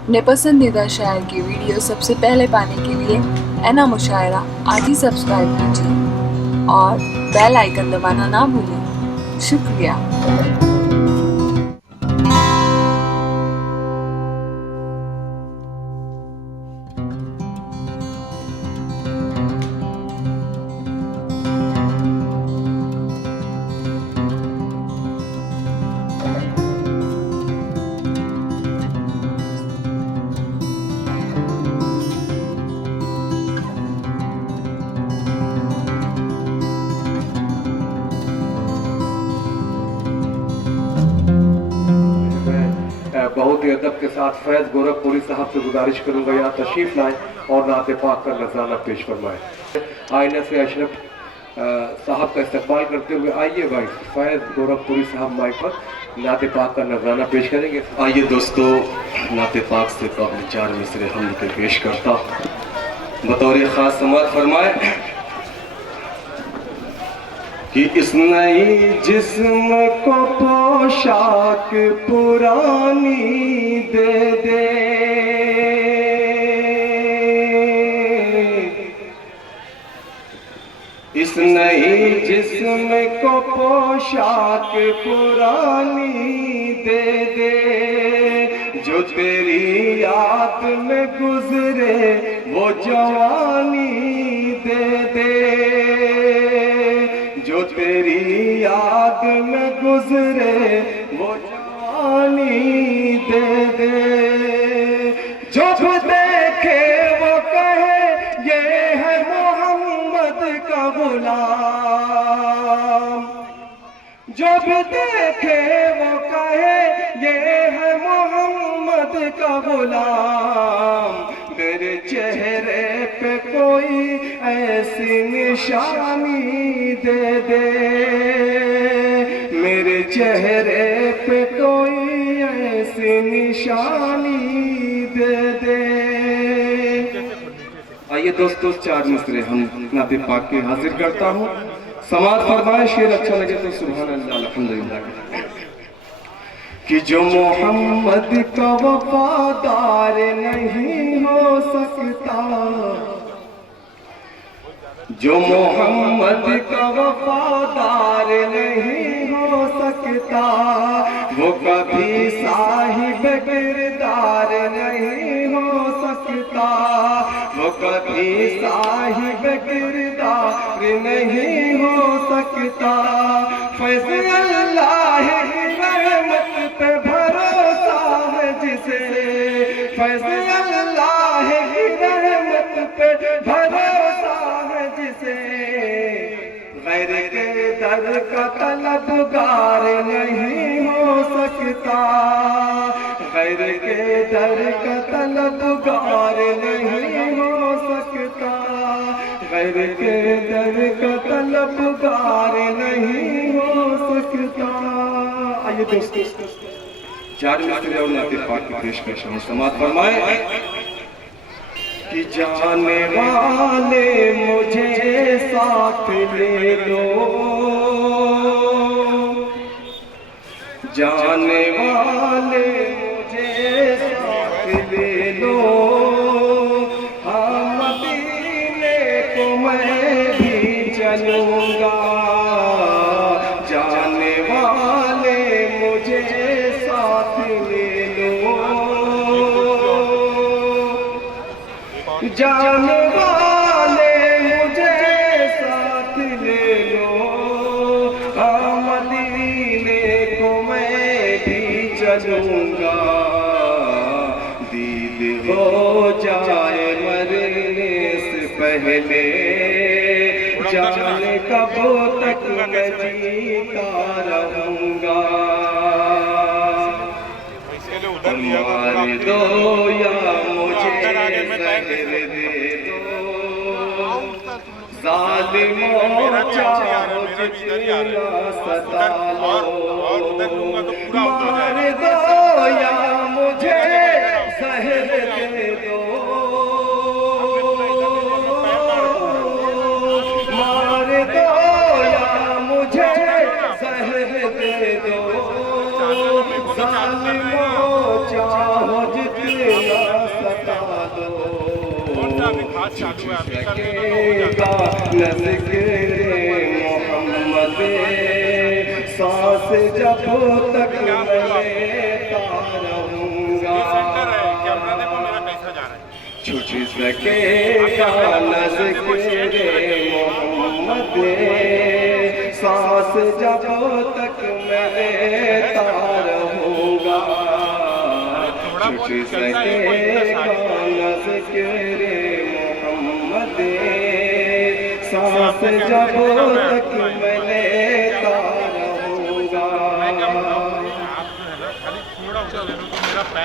अपने पसंदीदा शायर की वीडियो सबसे पहले पाने के लिए एना मुशायरा आज ही सब्सक्राइब कीजिए और बेल आइकन दबाना ना भूलें। शुक्रिया। बहुत ही अदब के साथ फैज गोरखपुरी साहब से गुजारिश करूंगा यहाँ तशरीफ लाएं और नाते पाक का नजराना पेश फरमाएं। आईना से अशरफ साहब का इस्तकबाल करते हुए आइए भाई फैज गोरखपुरी साहब माइक पर नाते पाक का नजराना पेश करेंगे। आइए दोस्तों, नाते पाक से काबिल चार मिसरे हम पेश करता बतौर खास समात फरमाए कि इस नई जिस्म को पोशाक पुरानी दे दे, इस नई जिस्म को पोशाक पुरानी दे दे, जो तेरी याद में गुजरे वो जवानी दे दे, जो तेरी याद में गुजरे वो जवानी दे दे, जो देखे वो कहे ये है मोहम्मद का गुलाम, जो देखे वो कहे ये है मोहम्मद का गुलाम, मेरे चेहरे पे कोई ऐसी निशानी दे दे, मेरे चेहरे पे कोई ऐसी निशानी दे दे। आइए दोस्तों, चार मिसरे हम नाते पाक के हाजिर करता हूँ। समाज फरमाए, शेर अच्छा लगे तो सुभान अल्लाह अल्हम्दुलिल्लाह। कि जो मोहम्मद का वफादार नहीं हो सकता, जो मोहम्मद का वफादार नहीं हो सकता, वो कभी साहिब किरदार नहीं हो सकता, वो कभी साहिब किरदार नहीं हो सकता। फैज़ अल्लाह की रहमत पे भरोसा है जिसे, फैज़ अल्लाह की रहमत पे भरोसा है जिसे, गैर के दर का तलबगार नहीं हो सकता, गैर के दर का तलबगार नहीं हो सकता, गैर के दर का तलबगार नहीं हो सकता। आइए दोस्तों, चार मिसरे और नाते पाक की पेशकश हम समात फरमाए कि जाने वाले मुझे साथ ले लो, जाने वाले मुझे साथ ले लो, हाँ मदीने को मैं भी चलूंगा, जाने वाले मुझे साथ ले लो, जाने वाले मुझे साथ ले लो, हाँ मदीने को मैं भी चलूंगा, दीद हो जाए मरने से पहले, जाने कब तक मैं जीता रहूंगा, मार दो या मुझे जहर दे दो, जालिमों चाहो जितना सता लो, मार दो या मुझे जहर दे दो, मार दो या मुझे जहर दे दो, जालिमों चाहो जितना ना सता दो, सकेगा नज़्क़-ए मोहम्मद, सांस जब तक मैं लेता रहूँगा, छूट सकेगा नज़्क़-ए मोहम्मद, सांस जब तक मैं लेता रहूँगा, छूट सकेगा नज़्क़-ए मोहम्मद, सांस जब तक